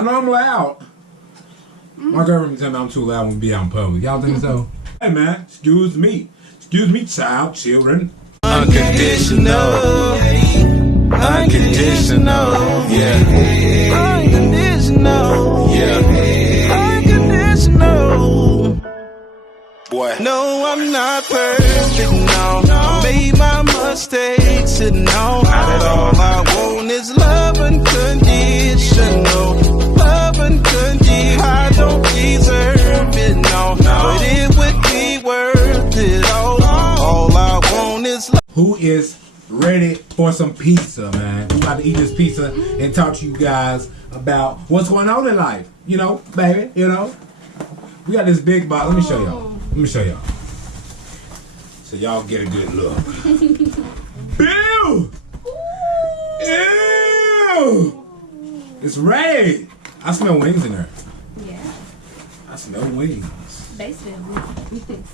I know I'm loud. My girlfriend tell me I'm too loud when we be out in public. Y'all think so? Hey man, excuse me. Excuse me, child, children. Unconditional. Unconditional. Yeah. Unconditional. Yeah. Unconditional. Boy. No, I'm not perfect, no. I made my mistakes, and no, not at all. I want is love unconditional. Love unconditional. I don't deserve it, no. But it would be worth it all. All I want is love. Who is ready for some pizza, man? We about to eat this pizza and talk to you guys about what's going on in life. You know, baby, you know. We got this big box. Let me show y'all. Let me show y'all. So y'all get a good look. Ew! Ew! It's red. I smell wings in there. Yeah. I smell wings. They smell good.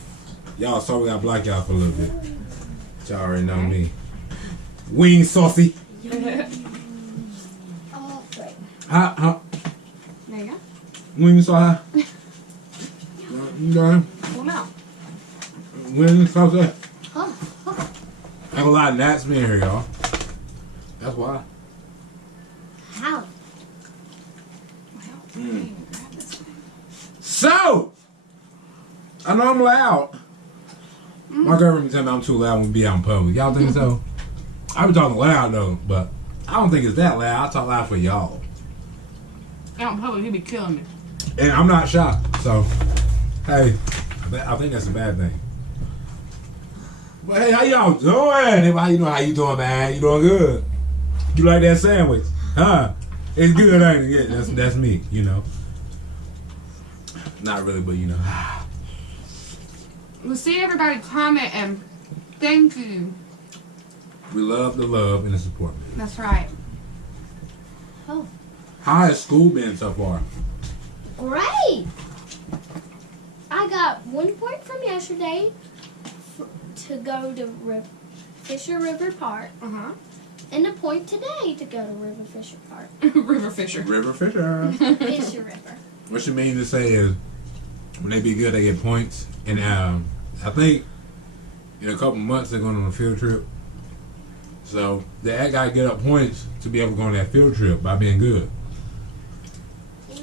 Y'all, sorry we got black y'all for a little bit. Y'all already know me. Wing saucy. Oh, wait. How? There you go. Wing saucy. You got it? Pull them out. Wing saucy. Huh. I have a lot of gnats in here, y'all. That's why. How? So, I know I'm loud. My girlfriend tell me I'm too loud when we be out in public. Y'all think so? I be talking loud though, but I don't think it's that loud. I talk loud for y'all. Out in public, he be killing me. And I'm not shocked, so hey, I think that's a bad thing. But hey, how y'all doing? How you doing, man? You doing good? You like that sandwich? Huh? It's good, ain't it? Yeah, that's me, you know. Not really, but you know. We'll see everybody comment and thank you. We love the love and the support. That's right. Oh. How has school been so far? Great. I got 1 point from yesterday to go to Fisher River Park. Uh-huh. And a point today to go to River Fisher Park. River Fisher. River Fisher. Fisher River. What you mean to say is when they be good, they get points. And I think in a couple months they're going on a field trip. So that guy get up points to be able to go on that field trip by being good.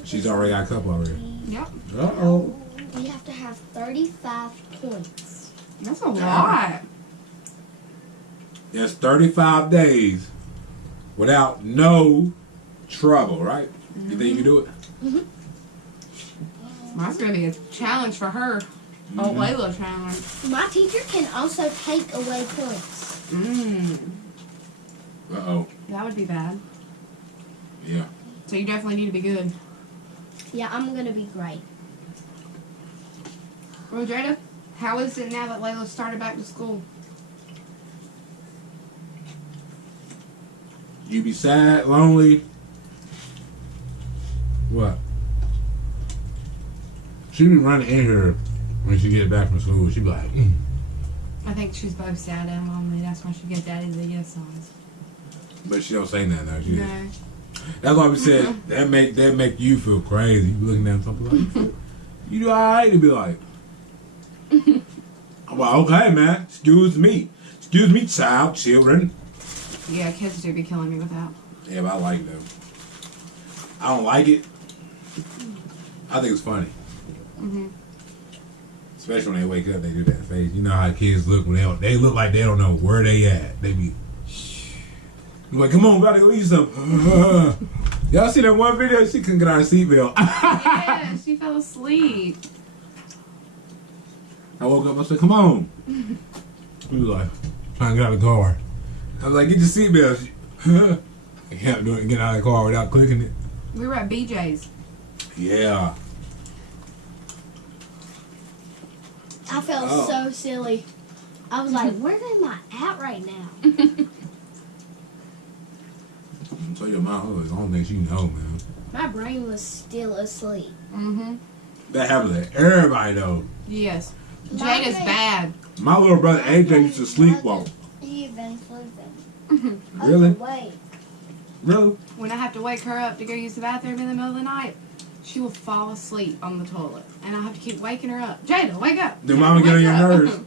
She's already got a couple already. Yep. Uh-oh. You have to have 35 points. That's a lot. There's 35 days without no trouble, right? Mm-hmm. You think you can do it? Mm-hmm. That's going to be a challenge for her. Mm-hmm. Oh, Layla challenge. My teacher can also take away points. Uh-oh. That would be bad. Yeah. So you definitely need to be good. Yeah, I'm going to be great. Well, Jada, how is it now that Layla started back to school? You be sad, lonely. What? She be running in here when she get back from school. She be like, I think she's both sad and lonely. That's why she gets daddy's the yes songs. But she don't say nothing though. She No. That's why we said that make you feel crazy. You be looking at something like, you do alright to be like, I'm like, okay, man. Excuse me, child, children. Yeah, kids do be killing me with that. Yeah, but I like them. I don't like it. I think it's funny. Mm-hmm. Especially when they wake up, they do that face. You know how kids look when they look like they don't know where they at. They be like, come on, gotta go eat something. Y'all see that one video? She couldn't get out of the seatbelt. Yeah, she fell asleep. I woke up, I said, come on. He was like, trying to get out of the car. I was like, get your seatbelt. I can't do it, get out of the car without clicking it. We were at BJ's. Yeah. I felt so silly. I was like, where am I at right now? So your mom was the only thing she know, man. My brain was still asleep. Mm-hmm. That happens to everybody, though. Yes. Jada's bad. My little brother AJ used to sleepwalk. He been sleeping. Really? Wait. Really? When I have to wake her up to go use the bathroom in the middle of the night, she will fall asleep on the toilet. And I have to keep waking her up. Jada, wake up. Do Jada, mama get on wake your up. nerves?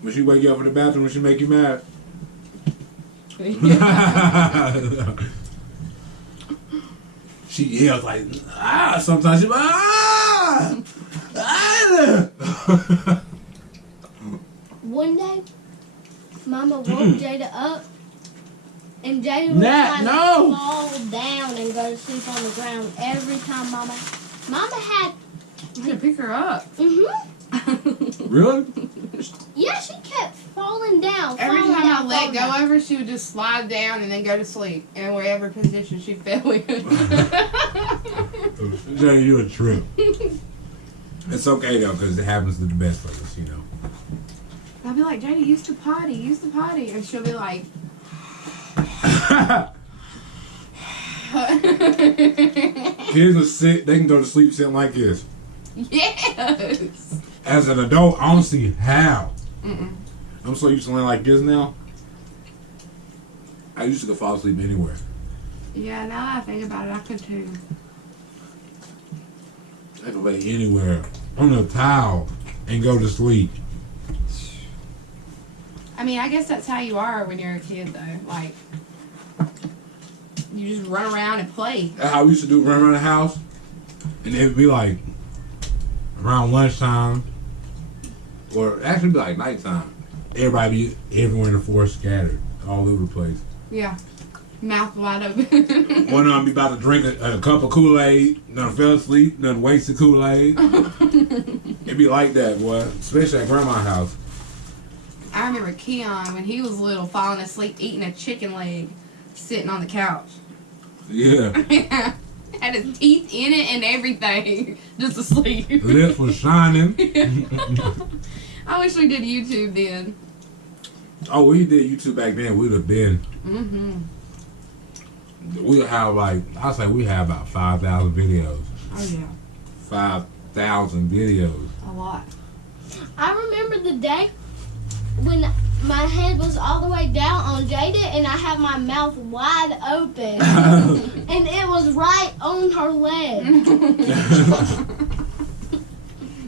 When she wake you up from the bathroom, when she make you mad? She yells like, ah, sometimes she like, ah! Ah! One day, Mama woke Jada up, and Jada was Nat, trying no! to fall down and go to sleep on the ground every time Mama had. I had to pick her up. Really? Yeah, she kept falling down. Every falling time down, I let falling go down. of her, she would just slide down and then go to sleep in wherever position she fell in. Jay, you a trip. It's okay though, because it happens to the best of us, you know. I'll be like, Jada, use the potty. And she'll be like, Kids are sick, they can go to sleep sitting like this. yes. As an adult, I don't see how. Mm-mm. I'm so used to laying like this now. I used to go fall asleep anywhere. Yeah, now that I think about it, I could too. I could lay anywhere on a towel and go to sleep. I mean, I guess that's how you are when you're a kid, though. Like, you just run around and play. That's how we used to do, run around the house. And it'd be like around lunchtime, or actually be like nighttime. Everybody be everywhere in the forest, scattered all over the place. Yeah. Mouth wide open. One of them be about to drink a cup of Kool-Aid, none fell asleep, none wasted Kool-Aid. It'd be like that, boy, especially at grandma's house. I remember Keon, when he was little, falling asleep eating a chicken leg, sitting on the couch. Yeah. Had his teeth in it and everything, just asleep. Lips was shining. I wish we did YouTube then. Oh, we did YouTube back then, we'd have been. Mm-hmm. We have like, I'd say we have about 5,000 videos. Oh, yeah. 5,000 videos. A lot. I remember the day when my head was all the way down on Jada and I had my mouth wide open and it was right on her leg.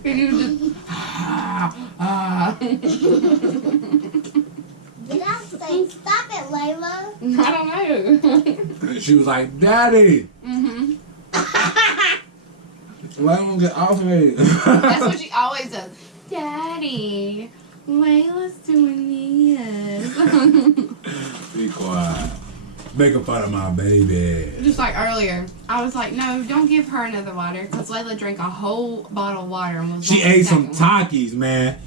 And you just, Did I say stop it, Layla? I don't know. She was like, Daddy, Mm-hmm. why don't get off me? That's what she always does. Daddy, Layla's doing this. Be quiet. Making fun of my baby. Just like earlier, I was like, no, don't give her another water, because Layla drank a whole bottle of water and was She on the ate some second one. Takis, man.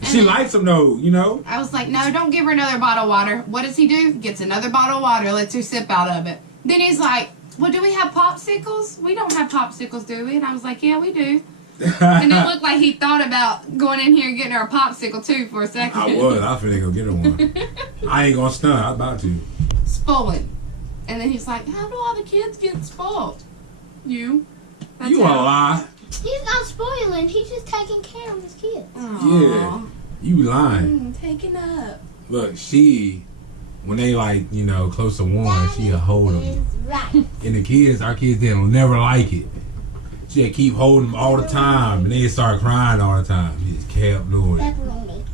And She then- likes them though, you know? I was like, no, don't give her another bottle of water. What does he do? Gets another bottle of water, lets her sip out of it. Then he's like, well, do we have popsicles? We don't have popsicles, do we? And I was like, yeah, we do. And it looked like he thought about going in here and getting her a popsicle too for a second. I was. I was finna go get her one. I ain't gonna stunt. I was about to. Spoiling. And then he's like, how do all the kids get spoiled? You. That's You a how- lie. He's not spoiling, he's just taking care of his kids. Aw. You be lying. Taking up. Look, she, when they like, you know, close to one, she'll hold them. Is right. And the kids, our kids, they'll never like it. She'll keep holding them all the time. And they start crying all the time. She just kept doing it. Pepperoni.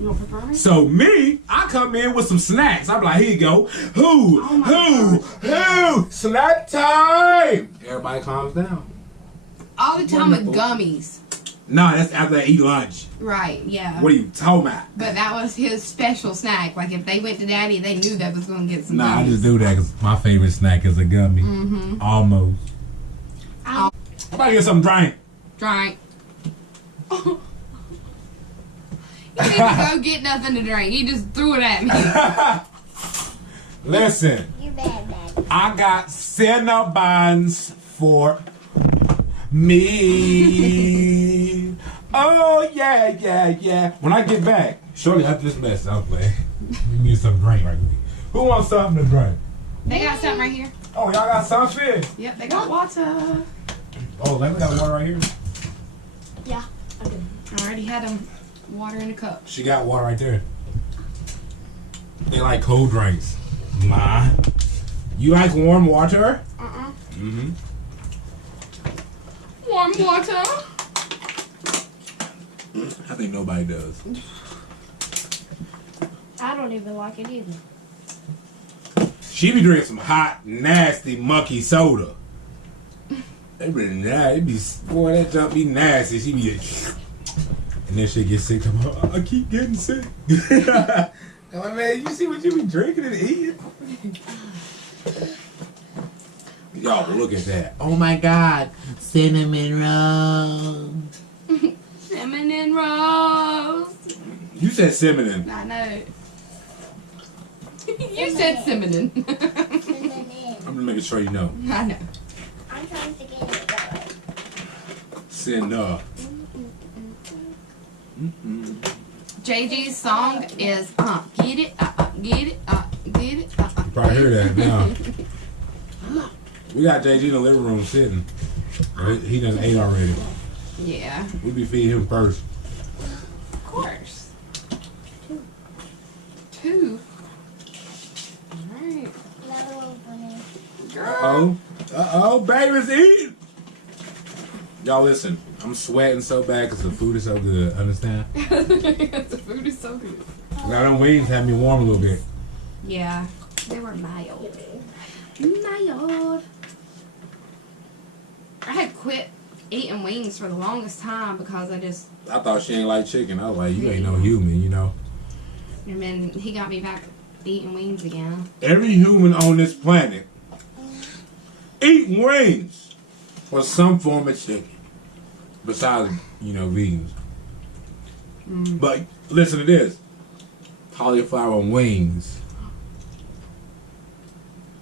You want pepperoni? So me, I come in with some snacks. I'm like, here you go. Oh my Who? Snack time. Everybody calms down. All the time with gummies. Nah, that's after they eat lunch. Right, yeah. What are you talking about? But that was his special snack. Like, if they went to Daddy, they knew that was going to get some Nah, I gummies. just do that because my favorite snack is a gummy. Mm-hmm. Almost. I'll- I'm about to get something to drink. Drink. You didn't go get nothing to drink. He just threw it at me. Listen, You bad, bad. I got Cinnabons for me. Oh, yeah. When I get back, shortly after this mess, I'll play. We need some drink right quick. Who wants something to drink? They got something right here. Oh, y'all got something? Yep, they got water. Oh, let me got water right here. Yeah, I do. I already had them water in a cup. She got water right there. They like cold drinks. My. You like warm water? Mm-hmm. Warm water. I think nobody does. I don't even like it either. She be drinking some hot, nasty, mucky soda. They really nasty. It be, boy, that junk be nasty. She be, and then she get sick. I keep getting sick. I'm like, man, you see what you be drinking and eating? Y'all, look at that. Oh my God, cinnamon roll. Cinnamon rolls. You said cinnamon. I know. You said cinnamon. I'm making sure you know. I know. I'm trying to get it going. Cinnamon. JG's song is get it, get it, get it. You probably hear that now. We got JG in the living room sitting. He done ate already. Yeah. We be feeding him first. Of course. Two. Alright. Another one for me. Girl. Uh-oh, baby's eating. Y'all listen, I'm sweating so bad because the food is so good. Understand? The food is so good. Now them wings had me warm a little bit. Yeah. They were mild. Mild. I had quit eating wings for the longest time because I thought she ain't like chicken. I was like, you ain't no human, you know. And then he got me back eating wings again. Every human on this planet eat wings or some form of chicken. Besides, vegans. But listen to this. Cauliflower wings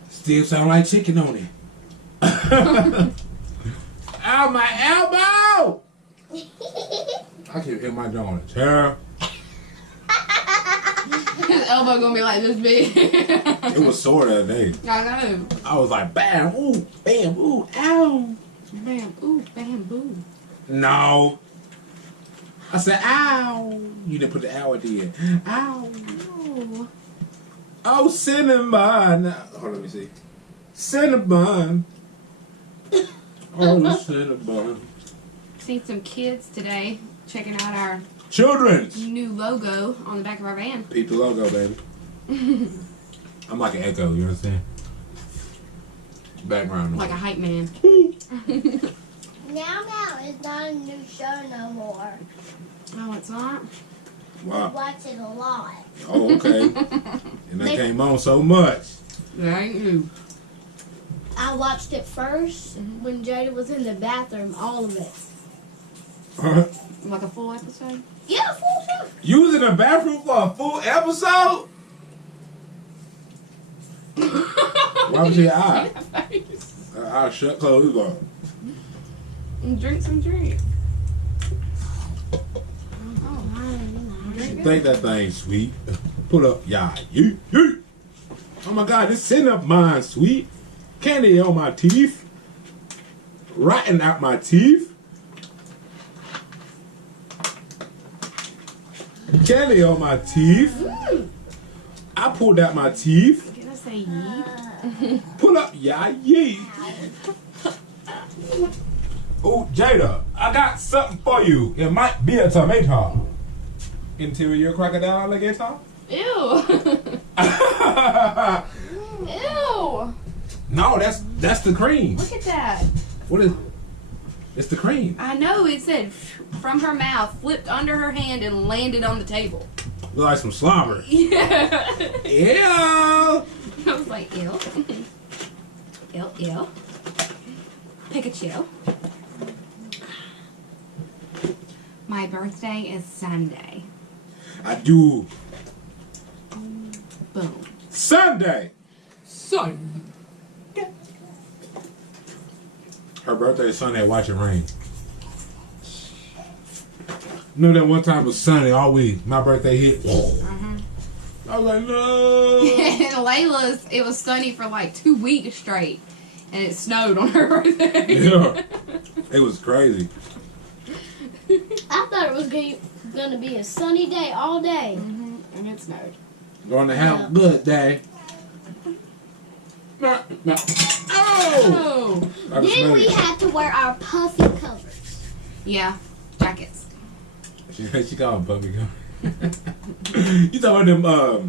still sound like chicken on it. Ow, my elbow! I can hit my jaw on a chair. His elbow gonna be like this big. It was sore that day. I know. I was like, bam, ooh, bam, ooh, ow. Bam, ooh, bam, boo. No. I said, ow. You didn't put the ow at the end. Ow. Oh. Oh, cinnamon. Hold on, let me see. Cinnamon. Oh, cinnamon. Seen some kids today checking out our Children's. new logo on the back of our van. Peep the logo, baby. I'm like an echo, you understand? Background. Like a hype man. Now is not a new show no more. Oh, it's not? We Wow. watch it a lot. Oh, okay. And that came on so much. That ain't new. I watched it first when Jada was in the bathroom, all of it. Like a full episode? Yeah, full show. You was in the bathroom for a full episode? Why was your eye? I'll shut close on. And drink some drink. Oh, You think that thing's sweet? Pull up, yeah. Oh my God, this cinnamon mine sweet. Candy on my teeth. Rotten out my teeth. Candy on my teeth. I pulled out my teeth. Did I say yeet? Pull up, yeah, yeet. Oh, Jada, I got something for you. It might be a tomato. Interior crocodile alligator? Ew. Ew. No, that's the cream. Look at that. What is? It's the cream. I know, it said from her mouth, flipped under her hand and landed on the table. Look like some slobber. Yeah. Ew. I was like, ew. Ew, ew. Pikachu. My birthday is Sunday. I do. Boom. Sunday. Sunday. Her birthday is Sunday. Watch it rain. Remember that one time it was sunny all week. My birthday hit. I was like, no. And Layla's, it was sunny for like 2 weeks straight. And it snowed on her birthday. Yeah. It was crazy. I thought it was gonna be a sunny day all day. And it snowed. Going to have a good day. Oh! I can Then smell we it. had to wear our puffy covers. Yeah, jackets. She called them puppy covers. You talking about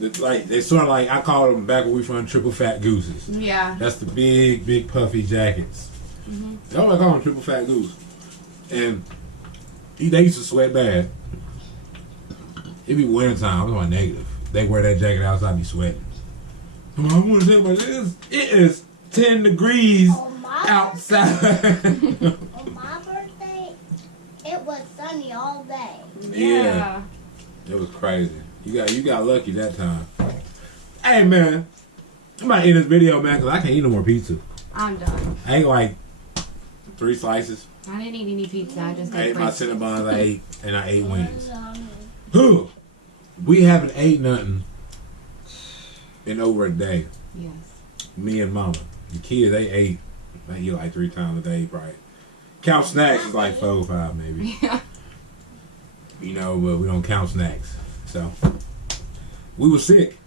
them, like, they sort of like, I call them back when we from triple fat gooses. Yeah. That's the big puffy jackets. Mm-hmm. That's what I call them, triple fat goose. And they used to sweat bad. It be winter time. I'm talking negative. They wear that jacket outside, be sweating. I want to tell you about this. It is 10 degrees outside. On my birthday, it was sunny all day. Yeah. It was crazy. You got lucky that time. Hey man, I'm about to end this video, man, because I can't eat no more pizza. I'm done. I ate like 3 slices. I didn't eat any pizza. I just I ate ate my Pringles. Cinnabons, and I ate wings. We haven't ate nothing in over a day. Yes. Me and Mama. The kids, they ate. They eat like 3 times a day, probably. Count snacks is like 4 or 5, maybe. Yeah. You know, but we don't count snacks. So, we were sick.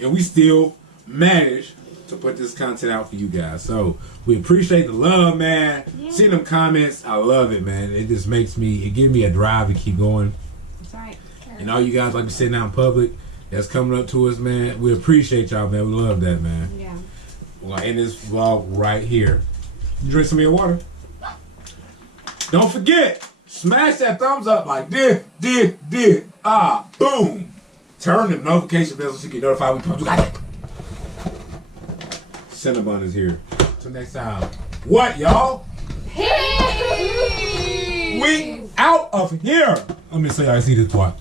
And we still managed to put this content out for you guys. So, we appreciate the love, man. Yeah. Seeing them comments, I love it, man. It just makes me, it gives me a drive to keep going. That's right. And all you guys like be sitting out in public that's coming up to us, man. We appreciate y'all, man. We love that, man. Yeah. We're going to end this vlog right here. You drink some of your water. Don't forget, smash that thumbs up like this. Boom. Turn the notification bell so you get notified when we post. Like it. Cinnabon is here. Till next time. What, y'all? Hey! We out of here. Let me say I see this part.